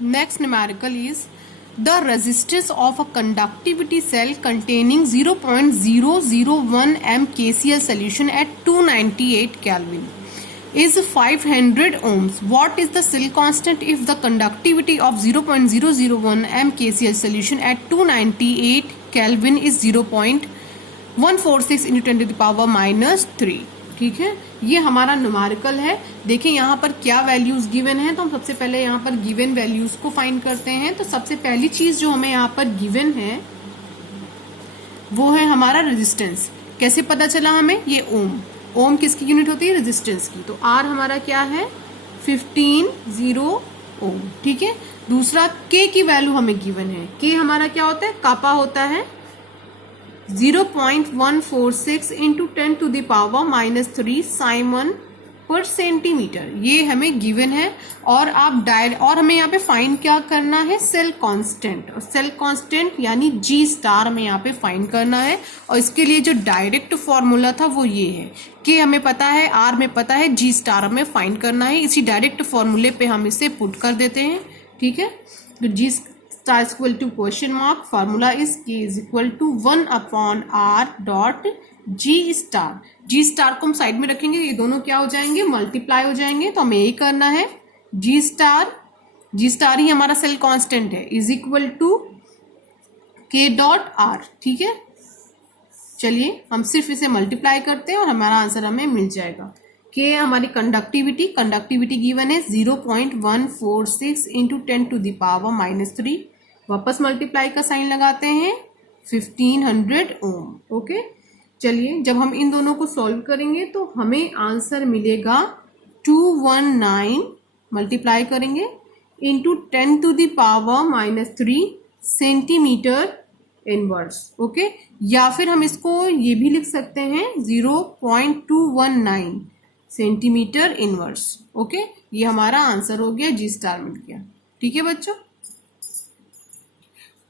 Next numerical is the resistance of a conductivity cell containing 0.001 m KCl solution at 298 Kelvin is 500 ohms. What is the cell constant if the conductivity of 0.001 m KCl solution at 298 Kelvin is 0.146 into 10 to the power minus 3. ठीक है, ये हमारा numerical है. देखिए यहाँ पर क्या values given है, तो हम सबसे पहले यहाँ पर गिवन वैल्यूज को फाइंड करते हैं. तो सबसे पहली चीज जो हमें यहाँ पर गिवन है वो है हमारा रेजिस्टेंस. कैसे पता चला हमें? ये ओम. ओम किसकी यूनिट होती है? रेजिस्टेंस की. तो आर हमारा क्या है? 15 ओम. ठीक है. दूसरा के की वैल्यू हमें गिवन है. के हमारा क्या होता है? कापा होता है 0.146 into 10 to the power minus 3 siemens पर सेंटीमीटर. ये हमें गिवन है. और आप और हमें यहाँ पे फाइंड क्या करना है? Cell constant. और सेल कांस्टेंट यानी जी स्टार हमें यहाँ पे फाइंड करना है. और इसके लिए जो डायरेक्ट फॉर्मूला था वो ये है. के हमें पता है, आर में पता है, जी स्टार हमें फाइंड करना है. इसी डायरेक्ट फॉर्मूले पे हम इसे पुट कर देते हैं. ठीक है. तो जी star is equal to question mark, formula is k is equal to 1 upon r dot g star. g star को हम साइड में रखेंगे, ये दोनों क्या हो जाएंगे? मल्टीप्लाई हो जाएंगे. तो हमें यही करना है. g star ही हमारा सेल कांस्टेंट है, is equal to k dot r. ठीक है. चलिए हम सिर्फ इसे मल्टीप्लाई करते हैं और हमारा आंसर हमें मिल जाएगा. के हमारी कंडक्टिविटी गिवन है 0.146 into 10 to the power minus 3. वापस मल्टीप्लाई का साइन लगाते हैं 1500 ओम. ओके. चलिए जब हम इन दोनों को सॉल्व करेंगे तो हमें आंसर मिलेगा 219 मल्टीप्लाई करेंगे into 10 to the power minus 3 centimetre inverse. Okay. या फिर हम इसको ये भी लिख सकते हैं 0.219 सेंटीमीटर इनवर्स. ओके. ये हमारा आंसर हो गया. जी स्टार मिल गया. ठीक है बच्चों.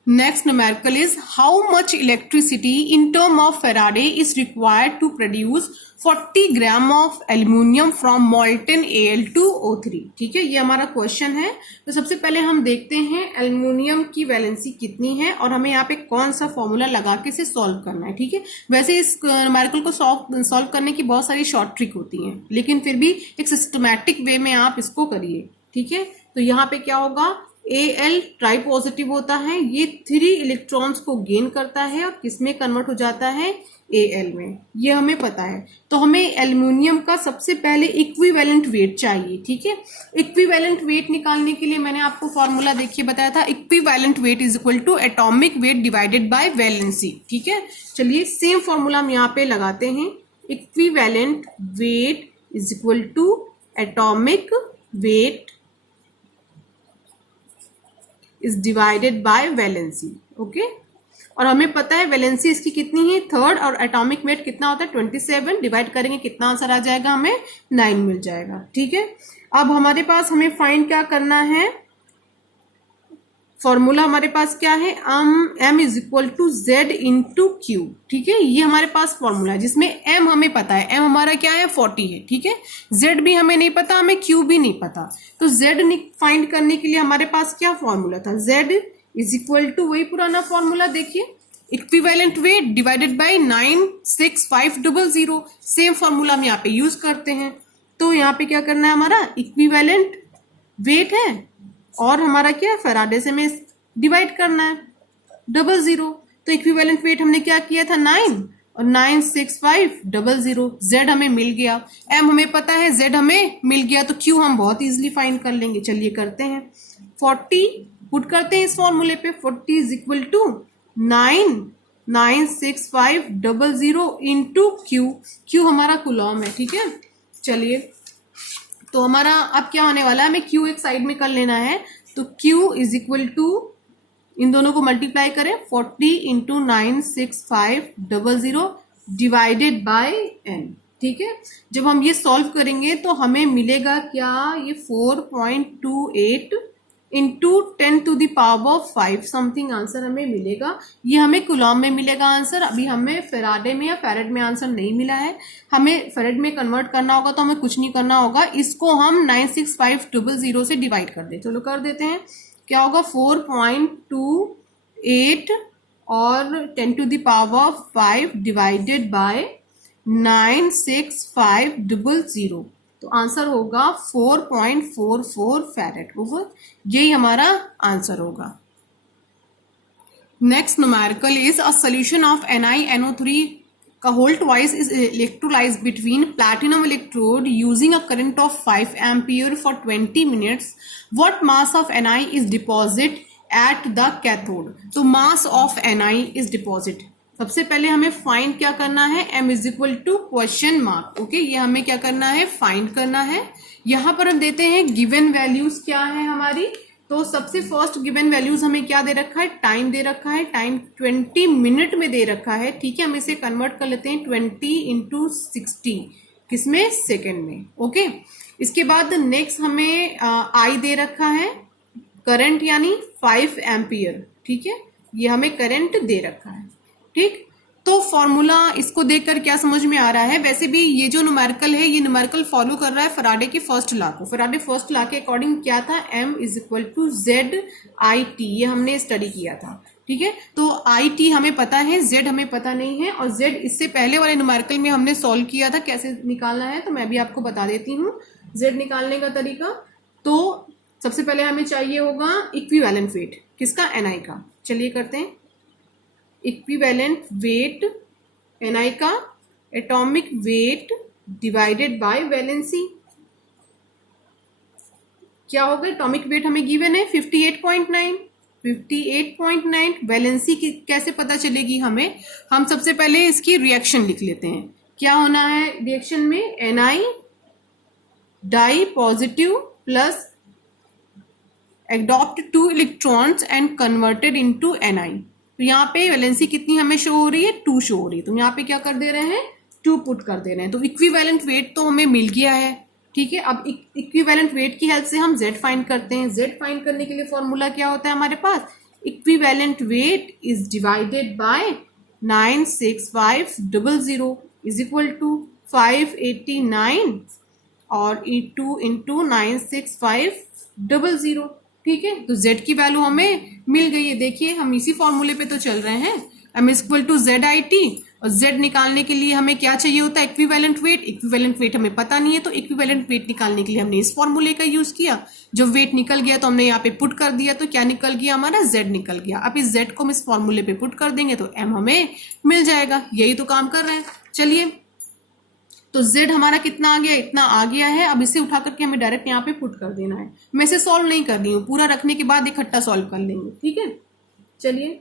Next numerical is how much electricity in term of Faraday is required to produce 40 gram of aluminium from molten Al2O3. ठीक है. ये हमारा क्वेश्चन है. तो सबसे पहले हम देखते हैं एल्यूमिनियम की वैलेंसी कितनी है और हमें यहाँ पे कौन सा फॉर्मूला लगा के इसे सॉल्व करना है. ठीक है. वैसे इस न्यूमेरिकल को सॉल्व करने की बहुत सारी शॉर्ट ट्रिक होती हैं, लेकिन फिर भी एक सिस्टमैटिक वे में आप इसको करिए. ठीक है. तो यहाँ पे क्या होगा? Al ट्राई पॉजिटिव होता है, ये 3 इलेक्ट्रॉन्स को गेन करता है और किसमें कन्वर्ट हो जाता है? Al में. ये हमें पता है. तो हमें एल्यूमिनियम का सबसे पहले इक्विवेलेंट वेट चाहिए. ठीक है. इक्विवेलेंट वेट निकालने के लिए मैंने आपको फॉर्मूला देखिए बताया था. Equivalent weight is equal to atomic weight divided by valency. ठीक है. चलिए सेम फॉर्मूला हम यहाँ पे लगाते हैं. Equivalent weight is equal to atomic weight is divided by valency. Okay. और हमें पता है वैलेंसी इसकी कितनी है? 3 और एटॉमिक वेट कितना होता है? 27. डिवाइड करेंगे कितना आंसर आ जाएगा? हमें 9 मिल जाएगा. ठीक है. अब हमारे पास हमें फाइंड क्या करना है? फॉर्मूला हमारे पास क्या है? m is equal to z into Q. ठीक है. ये हमारे पास फॉर्मूला है जिसमें m हमें पता है. m हमारा क्या है? 40 है. ठीक है. z भी हमें नहीं पता, हमें q भी नहीं पता. तो z फाइंड करने के लिए हमारे पास क्या फॉर्मूला था? z इज इक्वल टू वही पुराना फॉर्मूला. देखिए equivalent weight divided by 96500. Same formula हम यहाँ पे यूज करते हैं. तो यहाँ पे क्या करना है? हमारा इक्विवेलेंट वेट है और हमारा क्या है? फैराडे से में डिवाइड करना है 00. तो इक्विवेलेंट वेट हमने क्या किया था? 9 और 96500. z हमें मिल गया, m हमें पता है, z हमें मिल गया. तो q हम बहुत इजीली फाइंड कर लेंगे. चलिए करते हैं. 40 पुट करते हैं इस फॉर्मूले पे. 40 is equal to 96500 into q हमारा कूलॉम है. ठीक है. चलिए तो हमारा अब क्या होने वाला है? हमें q एक साइड में कर लेना है. तो q इज इक्वल टू इन दोनों को मल्टीप्लाई करें 40 इंटू 96500 डिवाइडेड बाय n. ठीक है. जब हम ये सॉल्व करेंगे तो हमें मिलेगा क्या? ये 4.28 into 10 to the power 5 something answer हमें मिलेगा. ये हमें कूलॉम में मिलेगा आंसर. अभी हमें फेराडे में या फैरेड में आंसर नहीं मिला है. हमें फेराड में कन्वर्ट करना होगा तो हमें कुछ नहीं करना होगा. इसको हम 96500 से डिवाइड कर दे. चलो कर देते हैं. क्या होगा 4.28 और 10 to the power 5 divided by 96500, तो आंसर होगा 4.44 फैरेड ओवर, यही हमारा आंसर होगा। Next numerical is a solution of NiNO3 का whole twice is electrolyzed between platinum electrode using a current of 5 ampere for 20 minutes. What mass of Ni is deposit at the cathode? तो mass of Ni is deposit, सबसे पहले हमें find क्या करना है, m is equal to question mark. Okay, ये हमें क्या करना है, फाइंड करना है। यहां पर हम देते हैं गिवन वैल्यूज क्या है हमारी, तो सबसे फर्स्ट गिवन वैल्यूज हमें क्या दे रखा है, टाइम दे रखा है, टाइम 20 मिनट में दे रखा है। ठीक है, हम इसे कन्वर्ट कर लेते हैं 20 इंटू 60, किसमें, सेकेंड में। ओके, इसके बाद नेक्स्ट हमें आई दे रखा है, करंट यानी 5 एम्पियर। ठीक है, ये हमें करंट दे रखा है। ठीक, तो फॉर्मूला इसको देखकर क्या समझ में आ रहा है, वैसे भी ये जो न्यूमेरिकल है ये न्यूमेरिकल फॉलो कर रहा है फैराडे के फर्स्ट लॉ को। फैराडे फर्स्ट लॉ के अकॉर्डिंग क्या था, m is equal to Z I T, ये हमने स्टडी किया था। ठीक है, तो आई टी हमें पता है, z हमें पता नहीं है, और z इससे पहले वाले न्यूमेरिकल में हमने सॉल्व किया था, कैसे निकालना है तो मैं भी आपको बता देती हूँ z निकालने का तरीका। तो सबसे पहले हमें चाहिए होगा इक्विवेलेंट वेट, किसका, ni का। चलिए करते हैं, इक्विवेलेंट वेट Ni का, atomic weight divided by valency. क्या होगा, एटॉमिक वेट हमें गिवन है 58.9, वैलेंसी की कैसे पता चलेगी हमें, हम सबसे पहले इसकी रिएक्शन लिख लेते हैं। क्या होना है रिएक्शन में, Ni di positive plus adopt 2 electrons and converted into Ni। तो यहाँ पे वैलेंसी कितनी हमें शो हो रही है, 2 शो हो रही है, तो यहाँ पे क्या कर दे रहे हैं, 2 पुट कर दे रहे हैं। तो इक्विवेलेंट वेट तो हमें मिल गया है। ठीक है, अब इक्विवेलेंट वेट की हेल्प से हम z फाइंड करते हैं। z फाइंड करने के लिए फॉर्मूला क्या होता है हमारे पास, equivalent weight is divided by 96500 is equal to 589 और 2 इंटू 96500। ठीक है, तो z की वैल्यू हमें मिल गई है। देखिए हम इसी फॉर्मूले पे तो चल रहे हैं, m equal to Z I T, और z निकालने के लिए हमें क्या चाहिए होता है, इक्विवेलेंट वेट। इक्विवेलेंट वेट हमें पता नहीं है, तो इक्विवेलेंट वेट निकालने के लिए हमने इस फॉर्मूले का यूज किया। जब वेट निकल गया तो हमने यहाँ पे पुट कर दिया, तो क्या निकल गया हमारा, z निकल गया। अब इस z को हम इस फॉर्मूले पे पुट कर देंगे तो m हमें मिल जाएगा, यही तो काम कर रहे हैं। चलिए, तो z हमारा कितना आ गया, इतना आ गया है। अब इसे उठा करके हमें डायरेक्ट यहाँ पे पुट कर देना है। मैं इसे सॉल्व नहीं कर रही हूँ, पूरा रखने के बाद इकट्ठा सॉल्व कर लेंगे। ठीक है, चलिए,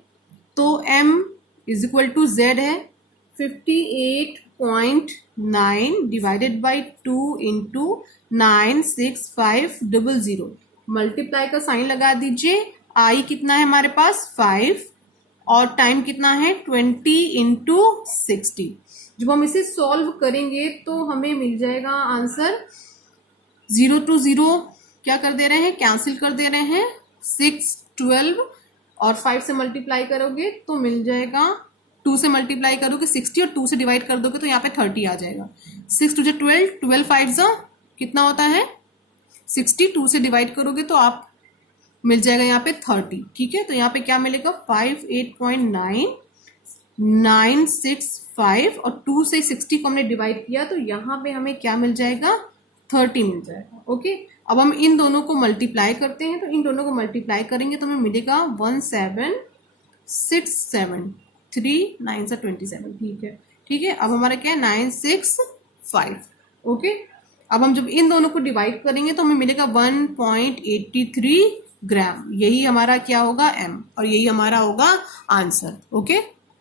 तो m is equal to z है 58.9 डिवाइडेड बाई 2 इंटू 96500, मल्टीप्लाई का साइन लगा दीजिए। i कितना है हमारे पास, 5, और टाइम कितना है 20 इंटू 60। जब हम इसे सॉल्व करेंगे तो हमें मिल जाएगा आंसर 0 to 0 क्या कर दे रहे हैं, कैंसिल कर दे रहे हैं, 6, 12 और 5 से मल्टीप्लाई करोगे तो मिल जाएगा, 2 से मल्टीप्लाई करोगे 60 और 2 से डिवाइड कर दोगे तो यहाँ पे 30 आ जाएगा। 6 2 12, 12 5 कितना होता है 60, 2 से डिवाइड करोगे तो आप मिल जाएगा यहाँ पे 30। ठीक है, तो यहाँ पे क्या मिलेगा 58.965 और 2 से 60 को हमने डिवाइड किया तो यहाँ पे हमें क्या मिल जाएगा 30 मिल जाएगा। ओके, अब हम इन दोनों को मल्टीप्लाई करते हैं, तो इन दोनों को मल्टीप्लाई करेंगे तो हमें मिलेगा 1767, 3 9 से 27। ठीक है, ठीक है, अब हमारा क्या है 965। ओके, अब हम जब इन दोनों को डिवाइड करेंगे तो हमें मिलेगा 1.83 ग्राम, यही हमारा क्या होगा m, और यही हमारा होगा आंसर। ओके।